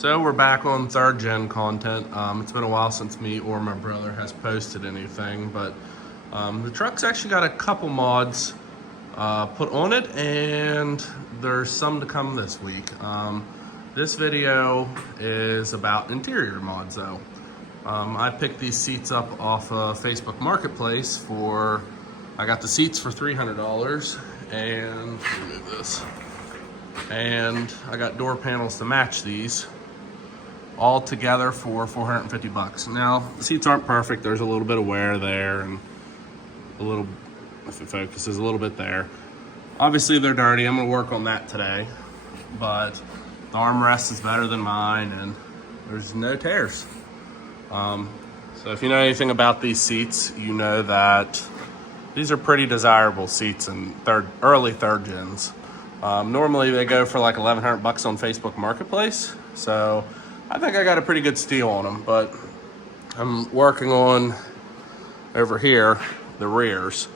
So we're back on third gen content. It's been a while since me or my brother has posted anything, but the truck's actually got a couple mods put on it, and there's some to come this week. This video is about interior mods though. I picked these seats up off of Facebook Marketplace for, I got the seats for $300, and let me move this. And I got door panels to match these all together for 450 bucks. Now, the seats aren't perfect. There's a little bit of wear there and a little, if it focuses, a little bit there. Obviously they're dirty. I'm gonna work on that today, but the armrest is better than mine and there's no tears. So if you know anything about these seats, you know that these are pretty desirable seats in early third gens. Normally they go for like 1,100 bucks on Facebook Marketplace. So I think I got a pretty good steal on them, but I'm working on over here, the rears.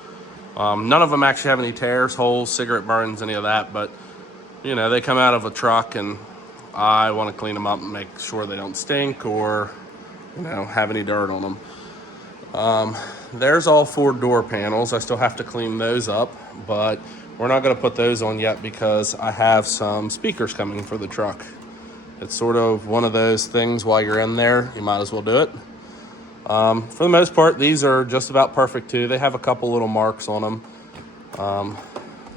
None of them actually have any tears, holes, cigarette burns, any of that, but you know, they come out of a truck and I want to clean them up and make sure they don't stink or, you know, have any dirt on them. There's all 4 door panels. I still have to clean those up, but we're not going to put those on yet because I have some speakers coming for the truck. It's sort of one of those things while you're in there, you might as well do it. For the most part, these are just about perfect too. They have a couple little marks on them.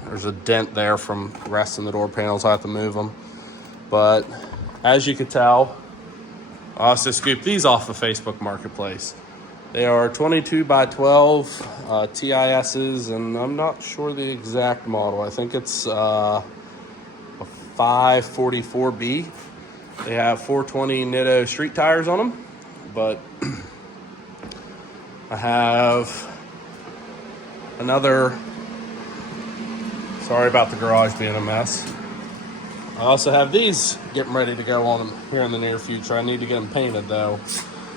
There's a dent there from resting the door panels. I have to move them. But as you can tell, I also scooped these off of Facebook Marketplace. They are 22 by 12 TISs, and I'm not sure the exact model. I think it's a 544B. They have 420 Nitto street tires on them, but I have another, sorry about the garage being a mess. I also have these getting ready to go on them here in the near future. I need to get them painted though.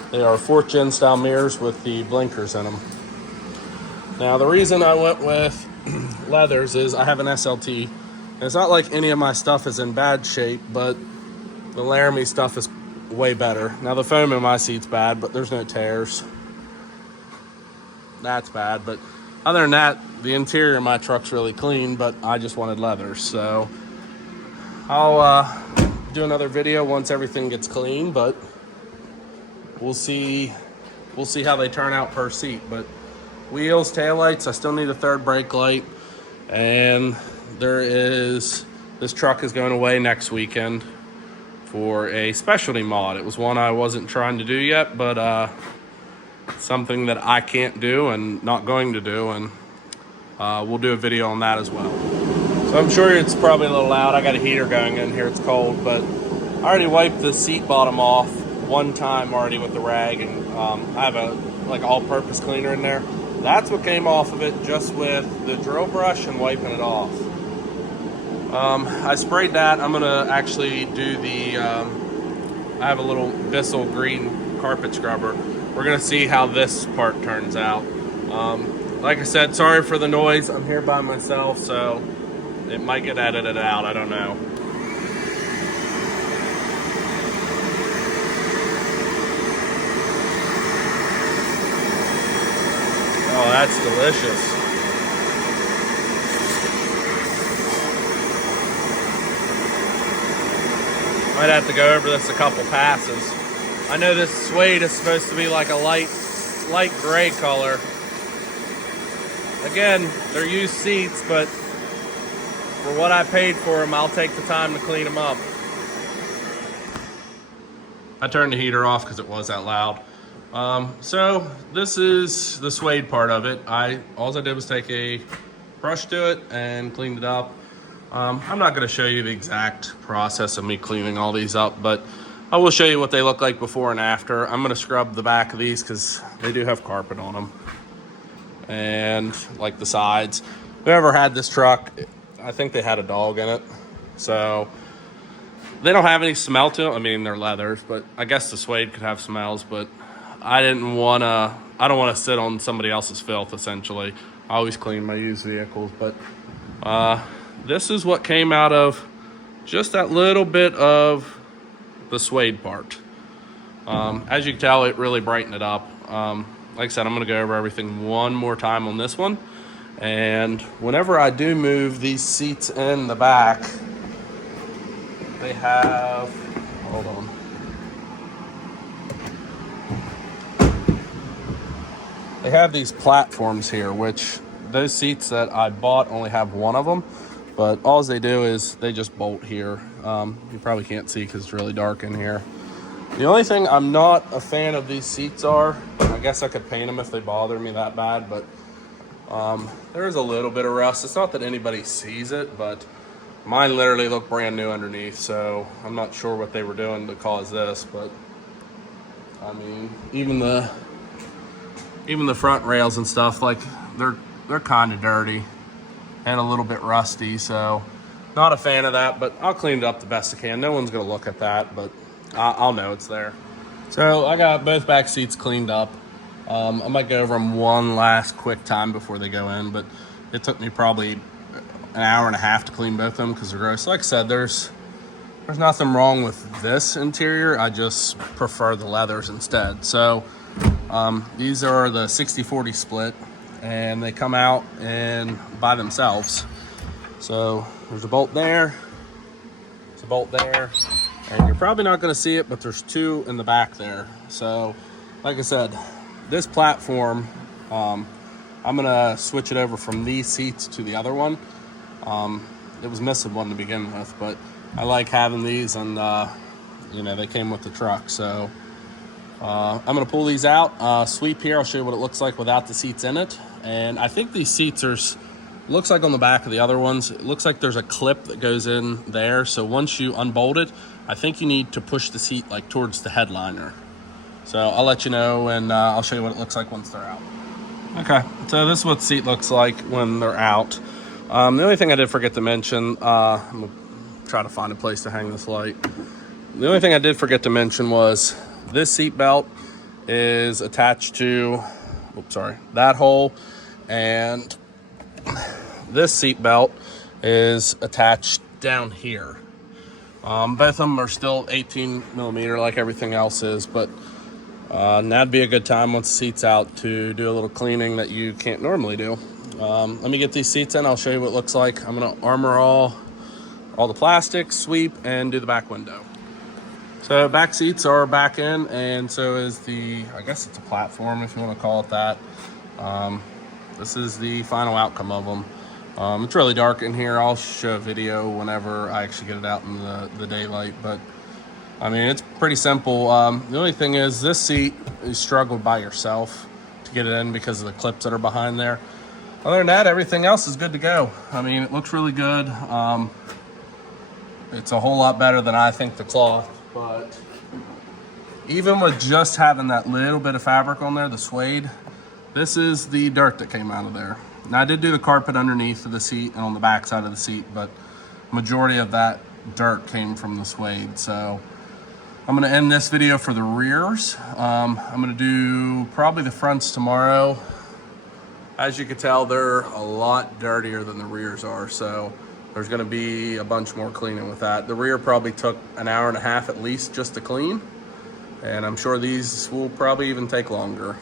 They are 4th gen style mirrors with the blinkers in them. Now the reason I went with leathers is I have an SLT. And it's not like any of my stuff is in bad shape, but the Laramie stuff is way better. Now the foam in my seat's bad, but there's no tears. That's bad, but other than that, the interior of my truck's really clean, but I just wanted leathers. So I'll do another video once everything gets clean, but we'll see how they turn out per seat. But wheels, taillights, I still need a 3rd brake light, and this truck is going away next weekend for a specialty mod. It was one I wasn't trying to do yet, but something that I can't do and not going to do, and we'll do a video on that as well. So I'm sure it's probably a little loud. I got a heater going in here, it's cold, but I already wiped the seat bottom off one time already with the rag, and I have a like all-purpose cleaner in there. That's what came off of it, just with the drill brush and wiping it off. I sprayed that. I'm gonna actually do the, I have a little Bissell green carpet scrubber. We're gonna see how this part turns out. Like I said, sorry for the noise. I'm here by myself, so it might get edited out, I don't know. Oh, that's delicious. Might have to go over this a couple passes. I know this suede is supposed to be like a light gray color. Again, they're used seats, but for what I paid for them, I'll take the time to clean them up. I turned the heater off because it was that loud. So this is the suede part of it. All I did was take a brush to it and cleaned it up. I'm not going to show you the exact process of me cleaning all these up, but I will show you what they look like before and after. I'm going to scrub the back of these because they do have carpet on them, and like the sides. Whoever had this truck, I think they had a dog in it, so they don't have any smell to them. I mean, they're leathers, but I guess the suede could have smells, but I don't want to sit on somebody else's filth, essentially. I always clean my used vehicles, but this is what came out of just that little bit of the suede part. As you can tell, it really brightened it up. Like I said, I'm gonna go over everything one more time on this one. And whenever I do move these seats in the back, they have, hold on. They have these platforms here, which those seats that I bought only have one of them, but all they do is they just bolt here. You probably can't see because it's really dark in here. The only thing I'm not a fan of these seats are, I guess I could paint them if they bother me that bad, but there is a little bit of rust. It's not that anybody sees it, but mine literally look brand new underneath, so I'm not sure what they were doing to cause this, but I mean, even the front rails and stuff, like they're kind of dirty and a little bit rusty, so not a fan of that, but I'll clean it up the best I can. No one's gonna look at that, but I'll know it's there. So I got both back seats cleaned up. I might go over them one last quick time before they go in, but it took me probably an hour and a half to clean both of them because they're gross. Like I said, there's nothing wrong with this interior. I just prefer the leathers instead. So these are the 60-40 split, and they come out and by themselves. So there's a bolt there, there's a bolt there, and you're probably not going to see it, but there's two in the back there. So like I said, this platform, I'm going to switch it over from these seats to the other one. It was missing one to begin with, but I like having these, and you know, they came with the truck. So I'm going to pull these out, sweep here. I'll show you what it looks like without the seats in it. And I think these seats are, looks like on the back of the other ones, it looks like there's a clip that goes in there. So once you unbolt it, I think you need to push the seat like towards the headliner. So I'll let you know, and I'll show you what it looks like once they're out. Okay, so this is what the seat looks like when they're out. The only thing I did forget to mention, I'm gonna try to find a place to hang this light. The only thing I did forget to mention was this seat belt is attached to, oops, sorry, that hole, and this seat belt is attached down here. Both of them are still 18 millimeter like everything else is, but now'd be a good time once the seat's out to do a little cleaning that you can't normally do. Let me get these seats in. I'll show you what it looks like. I'm gonna armor all the plastic, sweep, and do the back window. So back seats are back in, and so is the, I guess it's a platform if you want to call it that. This is the final outcome of them. It's really dark in here. I'll show a video whenever I actually get it out in the daylight, but I mean, it's pretty simple. The only thing is this seat, you struggled by yourself to get it in because of the clips that are behind there. Other than that, everything else is good to go. I mean, it looks really good. It's a whole lot better than I think the cloth, but even with just having that little bit of fabric on there, the suede, this is the dirt that came out of there. Now I did do the carpet underneath of the seat and on the back side of the seat, but majority of that dirt came from the suede. So I'm gonna end this video for the rears. I'm gonna do probably the fronts tomorrow. As you can tell, they're a lot dirtier than the rears are, so there's gonna be a bunch more cleaning with that. The rear probably took an hour and a half at least just to clean, and I'm sure these will probably even take longer.